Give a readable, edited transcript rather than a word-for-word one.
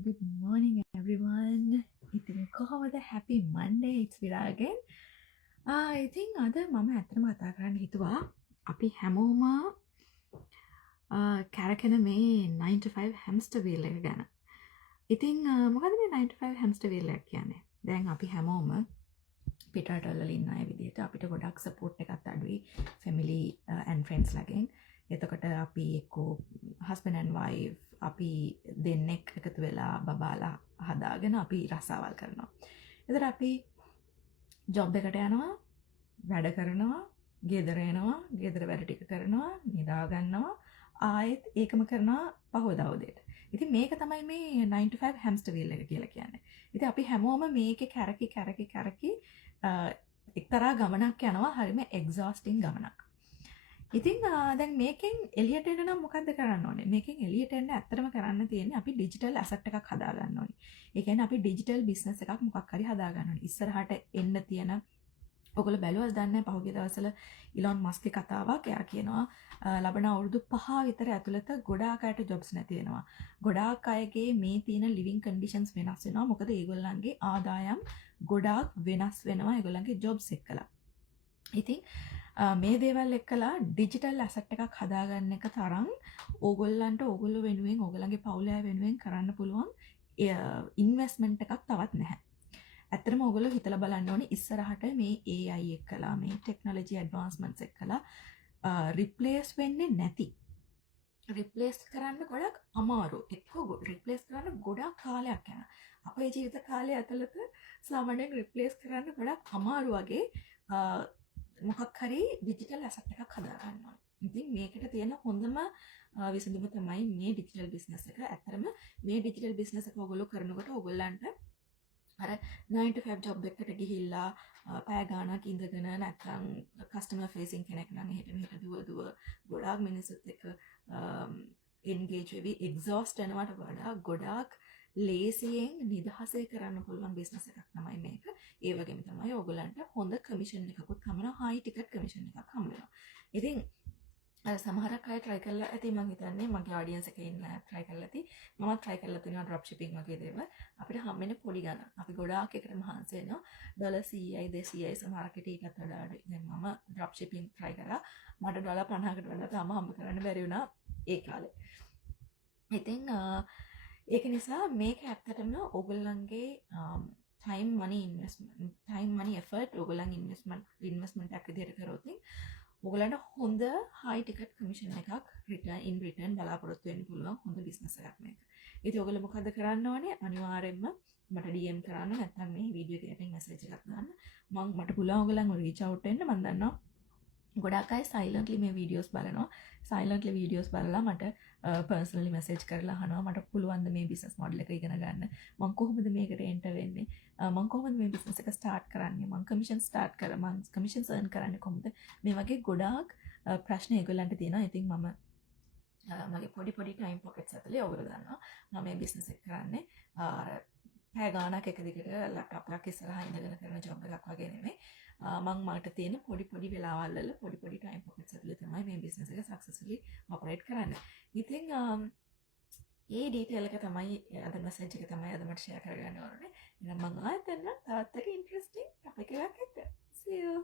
good morning everyone. ඉතින් කොහොමද? happy Monday. It's Vira again. I think අද මම ඇත්තටම කතා කරන්න හිතුවා අපි හැමෝම කැරකෙන මේ 9 to 5 hamster wheel එක ගැන. ඉතින් මොකද මේ 9 to 5 hamster wheel එක කියන්නේ? දැන් අපි හැමෝම පිටරටවල ඉන්න අය විදිහට අපිට ගොඩක් support එකක් අඩුයි family and friends ලගෙන්. එතකොට අපි එක්කෝ husband and wife අපි දෙන්නෙක් එකතු වෙලා බබාලා හදාගෙන අපි රස්සාවල් කරනවා. එතකොට අපි ජොබ් එකට යනවා, වැඩ කරනවා, ගෙදර එනවා, ගෙදර වැඩ ටික කරනවා, නිදා ගන්නවා, ආයෙත් ඒකම කරනවා පහවදා උදේට. ඉතින් මේක තමයි මේ 9 to 5 hamster wheel එක කියලා කියන්නේ. ඉතින් අපි හැමෝම මේකේ කැරකි එක්තරා ගමනක් යනවා, හරිම exhausting ගමනක්. ඉතින් දැන් මේකෙන් එලියට එන්න නම් මොකද්ද කරන්න ඕනේ? මේකෙන් එලියට එන්න ඇත්තටම කරන්න තියෙන්නේ අපි ඩිජිටල් ඇසට් එකක් හදා ගන්න ඕනේ. ඒ කියන්නේ අපි ඩිජිටල් බිස්නස් එකක් මොකක් හරි හදා ගන්න ඕනේ. ඉස්සරහට එන්න තියෙන ඔයගොල්ලෝ බැලුවද දන්නේ නැහැ පහුගිය දවස්වල ඉලොන් මස්ක්ගේ කතාවක්. එයා කියනවා ලබන අවුරුදු 5 විතර ඇතුළත ගොඩාක් අයට ජොබ්ස් නැති වෙනවා. ගොඩාක් අයගේ මේ තියෙන ලිවිං කන්ඩිෂන්ස් වෙනස් වෙනවා. මොකද ඒගොල්ලන්ගේ ආදායම් ගොඩාක් වෙනස් වෙනවා ඒගොල්ලන්ගේ ජොබ්ස් එක්කලා. ඉතින් මේ දේවල් එක්කලා ඩිජිටල් ඇසට් එකක් හදාගන්න එක තරම් ඕගොල්ලන්ට ඕගොල්ලෝ වෙනුවෙන් ඕගොල්ලන්ගේ පවුල අය වෙනුවෙන් කරන්න පුළුවන් ඉන්වෙස්ට්මන්ට් එකක් තවත් නැහැ. ඇත්තටම ඕගොල්ලෝ හිතලා බලන්න ඕනේ ඉස්සරහට මේ AI එක්කලා මේ ටෙක්නොලොජි ඇඩ්වාන්ස්මන්ට්ස් එක්කලා රිප්ලේස් වෙන්නේ නැති. රිප්ලේස් කරන්න ගොඩක් අමාරු. එක්ක රිප්ලේස් කරන්න ගොඩක් කාලයක් යනවා. අපේ ජීවිත කාලය ඇතුළත සාමාන්‍යයෙන් රිප්ලේස් කරන්න ගොඩක් අමාරු වගේ මොකක් හරි ඩිජිටල් ඇසට් එකක් හදා ගන්න ඕනේ. ඉතින් මේකට තියෙන හොඳම විසඳුම තමයි මේ ඩිජිටල් බිස්නස් එක. ඇත්තටම මේ ඩිජිටල් බිස්නස් එක ඔයගොල්ලෝ කරනකොට ඔයගොල්ලන්ට අර 9 to 5 ජොබ් එකකට ගිහිල්ලා පැය ගාණක් ඉඳගෙන නැත්නම් කස්ටමර් ෆේසින් කෙනෙක් නම් එහෙට මෙහෙට දුව ගොඩාක් මිනිස්සුත් එක්ක එන්ගේජ් වෙවි එක්සෝස්ට් වෙනවට වඩා ගොඩාක් ලේසියෙන් නිදහසේ කරන්න පුළුවන් බිස්නස් එකක් තමයි මේක. ඒ වගේම තමයි ඕගොල්ලන්ට හොඳ කමිෂන් එකකුත් හම්බෙනවා, හයි ටිකට් කමිෂන් එකක් හම්බෙනවා. ඉතින් සමහරක් අය try කරලා ඇති, මම හිතන්නේ මගේ audience එකේ ඉන්න අය try කරලා ඇති. මමත් try කරලා තියෙනවා drop shipping වගේ දේවල්. අපිට හම්බෙන්නේ පොඩි ගණන්. අපි ගොඩාක් එකට මහන්සි වෙනවා. $100යි 200යි සමහරකට ඊටත් වඩා අඩුයි. දැන් මම drop shipping try කරා. මට $50කට වඩා තාම හම්බ කරන්න බැරි වුණා ඒ කාලේ. ඉතින් ඒක නිසා මේක ඇත්තටම ඕගොල්ලන්ගේ time money effort ඕගොල්ලන් investment එකක් විදිහට කරොත් ඔයගලන්ට හොඳ high ticket commission එකක් return බලාපොරොත්තු වෙන්න පුළුවන් හොඳ business එකක් මේක. ඉතින් ඔයගොල්ලෝ මොකද කරන්න ඕනේ? අනිවාර්යෙන්ම මට DM කරන්න, නැත්නම් මේ වීඩියෝ එකකින් message එකක් දාන්න. මට පුළුවන් ඔයගලන්ව reach out වෙන්න. මම දන්නවා ගොඩක් අය silently මේ videos බලනවා. silently videos බලලා මට personally message කරලා අහනවා මට පුළුවන් ද මේ business model එක ඉගෙන ගන්න. මම කොහොමද මේකට enter වෙන්නේ? මම කොහොමද මේ business එක start කරන්නේ? මම commissions earn කරන්නේ කොහොමද? මේ වගේ ගොඩාක් ප්‍රශ්න ඒගොල්ලන්ට තියෙනවා. ඉතින් මම මගේ පොඩි time pockets ඇතුලේ ඔයගොල්ලෝ දන්නවා මම මේ business එක කරන්නේ පැය ගාණක් එක දිගට laptop එකක් ඉස්සරහා ඉඳගෙන කරන job එකක් වගේ නෙමෙයි. මට තියෙන පොඩි වෙලාවල් වල පොඩි time pockets ඇතුලේ තමයි මේ business එක successfully operate කරන්නේ. ඉතින් ඒ detail එක තමයි අද message එක තමයි අද මට share කරගන්න ඕනේ. එහෙනම් මම ආයෙත් එන්න තවත් එක interesting topic එකක් එක්ක. See you.